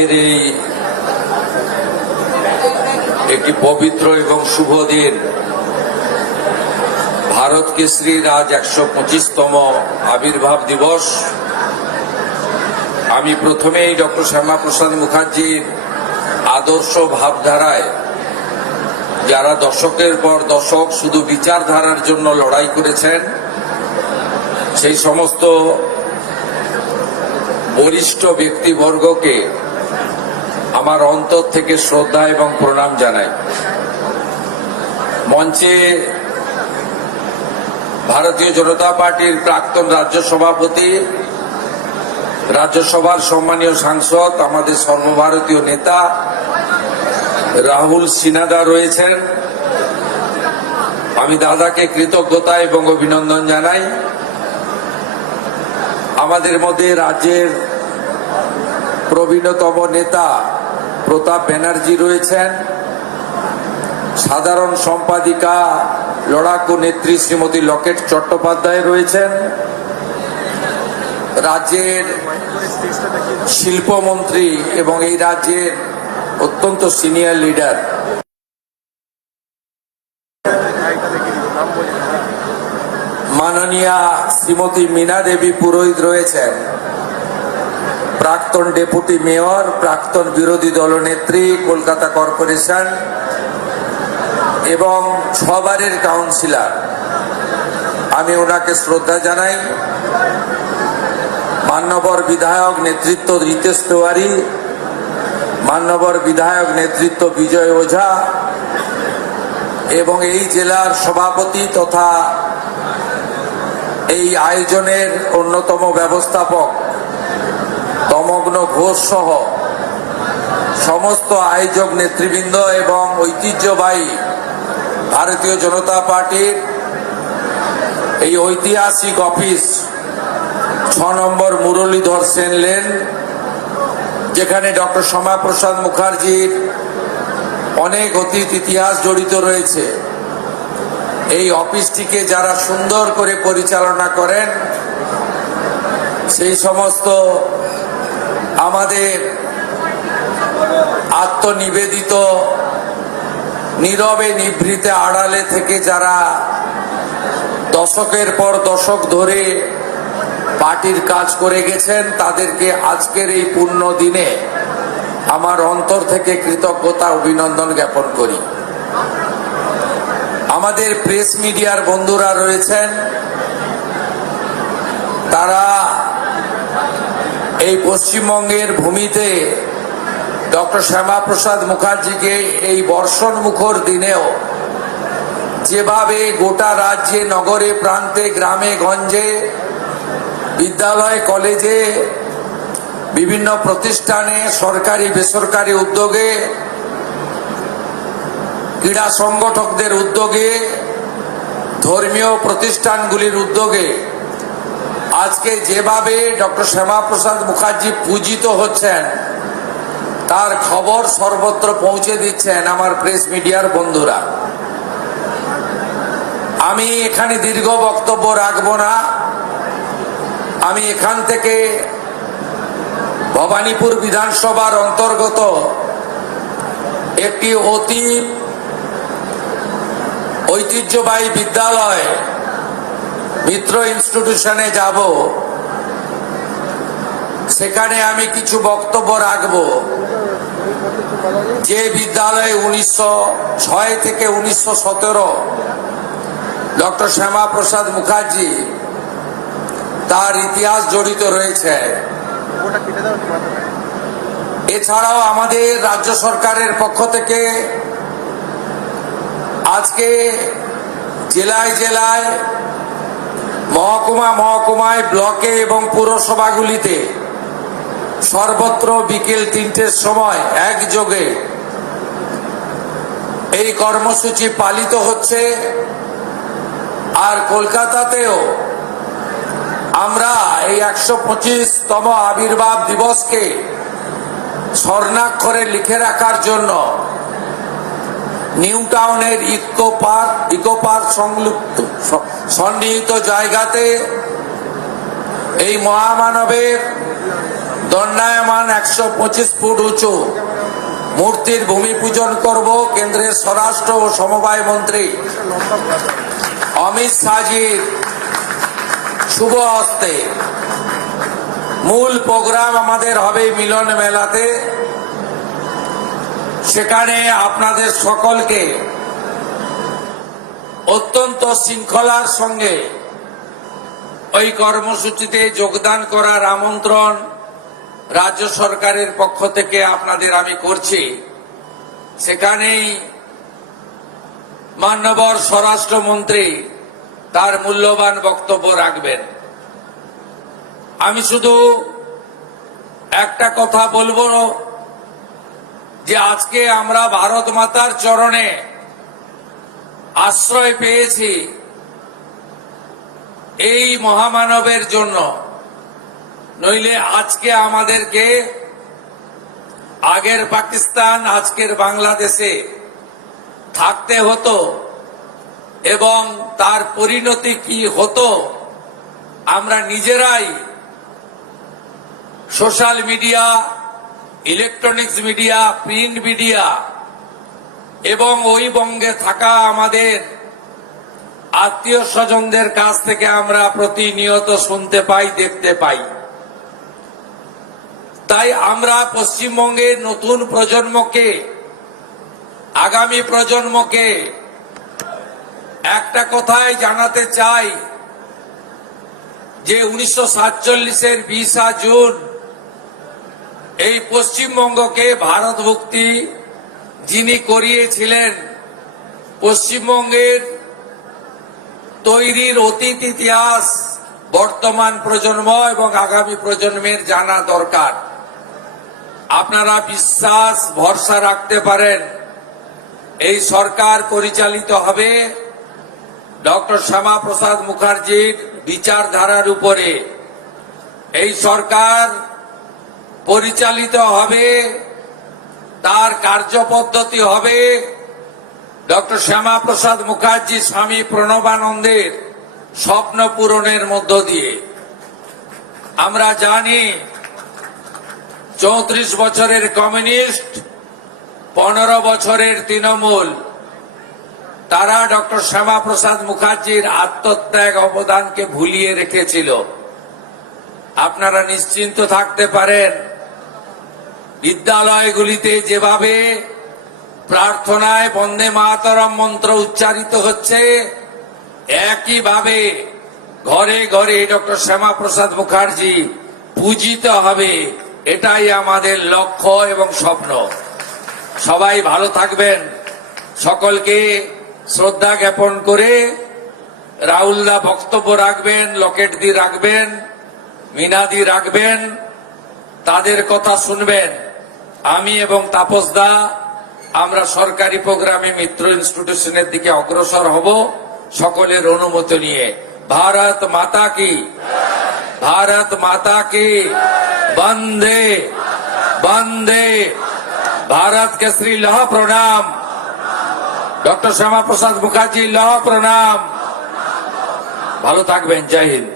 এই একটি পবিত্র এবং শুভ দিন, ভারত কেশরীর আজ ১২৫তম আবির্ভাব দিবস। আমি প্রথমেই ডক্টর শ্যামাপ্রসাদ মুখার্জির আদর্শ ভাবধারায় যারা দশকের পর দশক শুধু বিচারধারার জন্য লড়াই করেছেন, সেই সমস্ত বরিষ্ঠ ব্যক্তিবর্গকে আমার অন্তর থেকে শ্রদ্ধা এবং প্রণাম জানাই। মঞ্চে ভারতীয় জনতা পার্টির প্রাক্তন রাজ্য সভাপতি, রাজ্যসভার সম্মানীয় সাংসদ, আমাদের সর্বভারতীয় নেতা রাহুল সিনহা রয়েছেন। আমি দাদাকে কৃতজ্ঞতা এবং অভিনন্দন জানাই। আমাদের মধ্যে রাজ্যের প্রবীণতম নেতা প্রতাপ ব্যানার্জি রয়েছেন, সাধারণ সম্পাদিকা লড়াকু নেত্রী শ্রীমতী লকেট চট্টোপাধ্যায় রয়েছেন, রাজ্যের শিল্পমন্ত্রী এবং এই রাজ্যের অত্যন্ত সিনিয়র লিডার মাননীয়া শ্রীমতী মীনা দেবী পুরোহিত রয়েছেন, প্রাক্তন ডেপুটি মেয়র, প্রাক্তন বিরোধী দলনেত্রী কলকাতা কর্পোরেশন এবং 6 বারের কাউন্সিলর। আমি ওনাকে শ্রদ্ধা জানাই। মান্যবর বিধায়ক নেতৃত্ব রিতেশ তিওয়ারি, মান্যবর বিধায়ক নেতৃত্ব বিজয় ওঝা এবং এই জেলার সভাপতি তথা এই আয়োজনের অন্যতম ব্যবস্থাপক তমগ্ন ঘোষ সহ সমস্ত আয়োজক নেতৃবৃন্দ এবং ঐতিহ্যবাহী ভারতীয় জনতা পার্টির এই ঐতিহাসিক অফিস 6 নম্বর মুরলীধর সেন লেন, যেখানে ডক্টর শ্যামাপ্রসাদ মুখার্জির অনেক অতীত ইতিহাস জড়িত রয়েছে। এই অফিসটিকে যারা সুন্দর করে পরিচালনা করেন, সেই সমস্ত আমাদের আত্মনিবেদিত নীরবে নিভৃতে আড়ালে থেকে যারা দশকের পর দশক ধরে পার্টির কাজ করে গেছেন, তাদেরকে আজকের এই পূর্ণ দিনে আমার অন্তর থেকে কৃতজ্ঞতা অভিনন্দন জ্ঞাপন করি। আমাদের প্রেস মিডিয়ার বন্ধুরা রয়েছেন, তারা এই পশ্চিমবঙ্গের ভূমিতে ডক্টর শ্যামাপ্রসাদ মুখার্জিকে এই বর্ষণ মুখর দিনেও যেভাবে গোটা রাজ্যে, নগরে, প্রান্তে, গ্রামে গঞ্জে, বিদ্যালয়, কলেজে, বিভিন্ন প্রতিষ্ঠানে, সরকারি বেসরকারি উদ্যোগে, ক্রীড়া সংগঠকদের উদ্যোগে, ধর্মীয় প্রতিষ্ঠানগুলির উদ্যোগে আজকে যেভাবে ডক্টর শ্যামাপ্রসাদ মুখার্জি পূজিত হচ্ছেন, তার খবর সর্বত্র পৌঁছে দিচ্ছেন আমার প্রেস মিডিয়ার বন্ধুরা। আমি এখানে দীর্ঘ বক্তব্য রাখবো না। আমি এখান থেকে ভবানীপুর বিধানসভার অন্তর্গত একটি অতি ঐতিহ্যবাহী বিদ্যালয় মিত্র ইনস্টিটিউশনে যাব। সেখানে আমি কিছু বক্তব্য রাখব। যে বিদ্যালয়ে 1906 থেকে 1917 ডক্টর শ্যামাপ্রসাদ মুখার্জি তার ইতিহাস জড়িত রয়েছে। এছাড়াও আমাদের রাজ্য সরকারের পক্ষ থেকে আজকে জেলায় জেলায়, মহকুমায়, ব্লকে এবং পুরসভাগুলিতে সর্বত্র বিকেল 3টের সময় একযোগে এই কর্মসূচি পালিত হচ্ছে। আর কলকাতাতেও আমরা এই ১২৫তম আবির্ভাব দিবসকে স্বর্ণাক্ষরে লিখে রাখার জন্য নিউ টাউনের ইকো পার্ক সন্নিহিত জায়গাতে এই মহামানবের দণ্ডায়মান 125 ফুট উঁচু মূর্তির ভূমি পূজন করব কেন্দ্রের স্বরাষ্ট্র ও সমবায় মন্ত্রী অমিত শাহজির শুভ হস্তে। মূল প্রোগ্রাম আমাদের হবে মিলন মেলাতে। সেখানে আপনাদের সকলকে অত্যন্ত শৃঙ্খলার সঙ্গে ওই কর্মসূচিতে যোগদান করার আমন্ত্রণ রাজ্য সরকারের পক্ষ থেকে আপনাদের আমি করছি। সেখানেই মাননীয় স্বরাষ্ট্রমন্ত্রী তার মূল্যবান বক্তব্য রাখবেন। আমি শুধু একটা কথা বলবো যে আজকে আমরা ভারত মাতার চরণে আশ্রয় পেয়েছি এই মহামানবের জন্য, নইলে আজকে আমাদেরকে আগের পাকিস্তান আজকের বাংলাদেশে থাকতে হতো এবং তার পরিণতি কি হতো আমরা নিজেরাই social media, electronics media, print media এবং ওই বঙ্গে থাকা আমাদের আত্মীয় স্বজনদের কাছ থেকে আমরা প্রতিনিয়ত শুনতে পাই, দেখতে পাই। তাই আমরা পশ্চিমবঙ্গের নতুন প্রজন্মকে, আগামী প্রজন্মকে একটা কথাই জানাতে চাই যে 1947-এর 20 জুন এই পশ্চিমবঙ্গকে ভারতভুক্তি যিনি করিয়েছিলেন, পশ্চিমবঙ্গের তৈরির অতীত ইতিহাস বর্তমান প্রজন্ম এবং আগামী প্রজন্মের জানা দরকার। আপনারা বিশ্বাস ভরসা রাখতে পারেন এই সরকার পরিচালিত হবে ডক্টর শ্যামাপ্রসাদ মুখার্জির বিচারধারার উপরে। এই সরকার পরিচালিত হবে, তার কার্যপদ্ধতি হবে ডক্টর শ্যামাপ্রসাদ মুখার্জি স্বামী প্রণবানন্দের স্বপ্ন পূরণের মধ্য দিয়ে। আমরা জানি 34 বছরের কমিউনিস্ট, 15 বছরের তৃণমূল, তারা ডক্টর শ্যামাপ্রসাদ মুখার্জির আত্মত্যাগ অবদানকে ভুলিয়ে রেখেছিল। আপনারা নিশ্চিন্ত থাকতে পারেন, বিদ্যালয়গুলিতে যেভাবে প্রার্থনায় বন্দে মাতরম মন্ত্র উচ্চারিত হচ্ছে, একইভাবে ঘরে ঘরে ডক্টর শ্যামাপ্রসাদ মুখার্জি পূজিত হবে। এটাই আমাদের লক্ষ্য এবং স্বপ্ন। সবাই ভালো থাকবেন। সকলকে শ্রদ্ধা জ্ঞাপন করে রাহুলদা বক্তব্য রাখবেন, লকেটদি রাখবেন, মিনাদি রাখবেন, তাদের কথা শুনবেন। আমি এবং তাপসদা আমরা সরকারি প্রোগ্রামে মিত্র ইনস্টিটিউশনের দিকে অগ্রসর হব সকলের অনুমতি নিয়ে। ভারত মাতা কি, ভারত মাতা কি, বন্দে বন্দে भारत केसरी लौह प्रणाम, डॉक्टर श्यामा प्रसाद मुखार्जी लौह प्रणाम। ভালো থাকবেন। জয় হিন্দ।